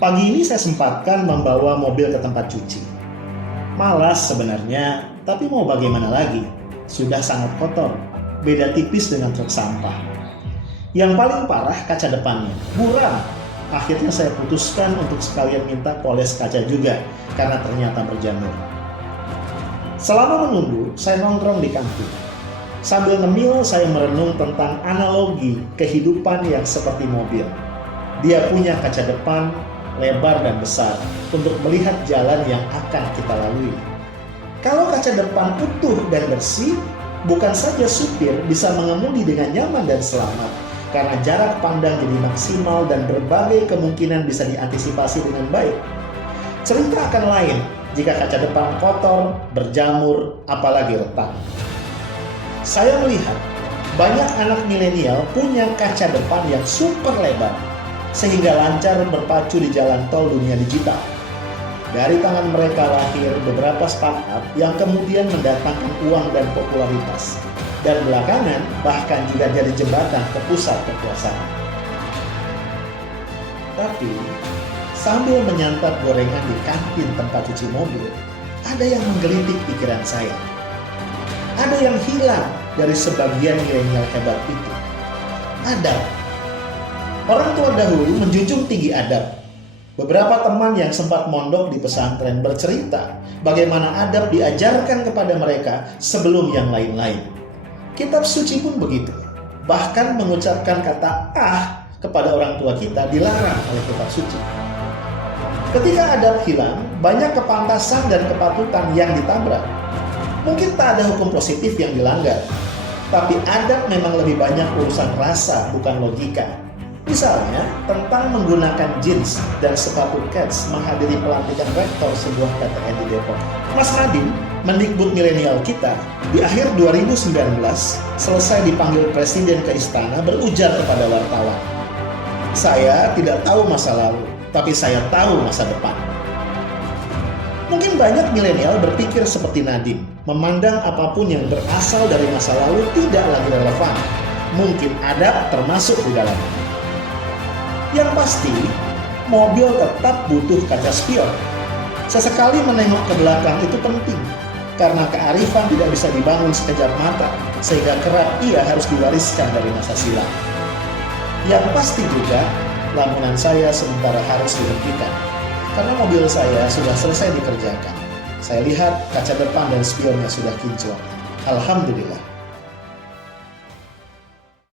Pagi ini saya sempatkan membawa mobil ke tempat cuci. Malas sebenarnya, tapi mau bagaimana lagi? Sudah sangat kotor, beda tipis dengan truk sampah. Yang paling parah kaca depannya, buram. Akhirnya saya putuskan untuk sekalian minta poles kaca juga, karena ternyata berjamur. Selama menunggu, saya nongkrong di kantin. Sambil ngemil, saya merenung tentang analogi kehidupan yang seperti mobil. Dia punya kaca depan, lebar dan besar, untuk melihat jalan yang akan kita lalui. Kalau kaca depan utuh dan bersih, bukan saja supir bisa mengemudi dengan nyaman dan selamat, karena jarak pandang jadi maksimal dan berbagai kemungkinan bisa diantisipasi dengan baik. Cerita akan lain jika kaca depan kotor, berjamur, apalagi retak. Saya melihat banyak anak milenial punya kaca depan yang super lebar, sehingga lancar berpacu di jalan tol dunia digital. Dari tangan mereka lahir beberapa startup yang kemudian mendatangkan uang dan popularitas, dan belakangan bahkan juga jadi jembatan ke pusat kekuasaan. Tapi sambil menyantap gorengan di kantin tempat cuci mobil, ada yang menggelitik pikiran saya. Ada yang hilang dari sebagian milenial hebat itu. Adab. Orang tua dahulu menjunjung tinggi adab. Beberapa teman yang sempat mondok di pesantren bercerita bagaimana adab diajarkan kepada mereka sebelum yang lain-lain. Kitab suci pun begitu. Bahkan mengucapkan kata "ah" kepada orang tua kita dilarang oleh kitab suci. Ketika adab hilang, banyak kepantasan dan kepatutan yang ditabrak. Mungkin tak ada hukum positif yang dilanggar, tapi adab memang lebih banyak urusan rasa, bukan logika. Misalnya, tentang menggunakan jeans dan sepatu kets menghadiri pelantikan rektor sebuah PTN di Depok. Mas Nadiem, Mendikbud milenial kita, di akhir 2019 selesai dipanggil presiden ke istana berujar kepada wartawan, "Saya tidak tahu masa lalu, tapi saya tahu masa depan." Mungkin banyak milenial berpikir seperti Nadiem, memandang apapun yang berasal dari masa lalu tidak lagi relevan. Mungkin adab termasuk di dalamnya. Yang pasti, mobil tetap butuh kaca spion. Sesekali menengok ke belakang itu penting, karena kearifan tidak bisa dibangun sekejap mata, sehingga kerap ia harus diwariskan dari masa silam. Yang pasti juga, lamunan saya sementara harus dihentikan, karena mobil saya sudah selesai dikerjakan. Saya lihat kaca depan dan spionnya sudah kinclong. Alhamdulillah.